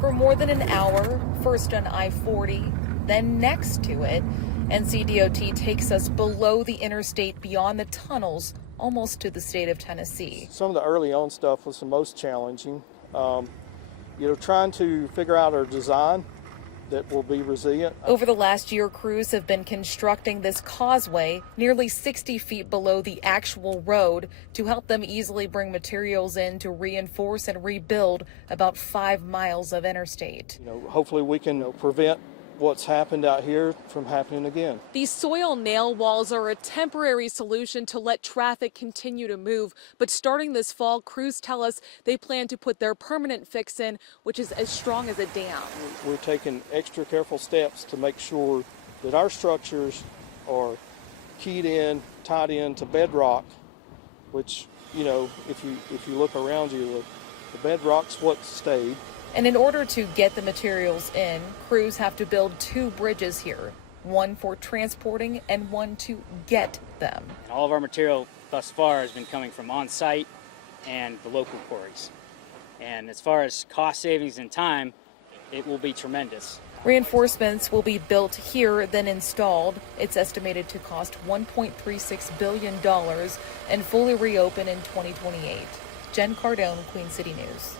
For more than an hour, first on I-40, then next to it, NCDOT takes us below the interstate beyond the tunnels, almost to the state of Tennessee. Some of the early on stuff was the most challenging. Trying to figure out our design that will be resilient. Over the last year, crews have been constructing this causeway nearly 60 feet below the actual road to help them easily bring materials in to reinforce and rebuild about 5 miles of interstate. Hopefully we can prevent what's happened out here from happening again. These soil nail walls are a temporary solution to let traffic continue to move. But starting this fall, crews tell us they plan to put their permanent fix in, which is as strong as a dam. We're taking extra careful steps to make sure that our structures are keyed in, tied in to bedrock, which, if you look around you, the bedrock's what stayed. And in order to get the materials in, crews have to build 2 bridges here, one for transporting and one to get them. And all of our material thus far has been coming from on-site and the local quarries. And as far as cost savings and time, it will be tremendous. Reinforcements will be built here, then installed. It's estimated to cost $1.36 billion and fully reopen in 2028. Jen Cardone, Queen City News.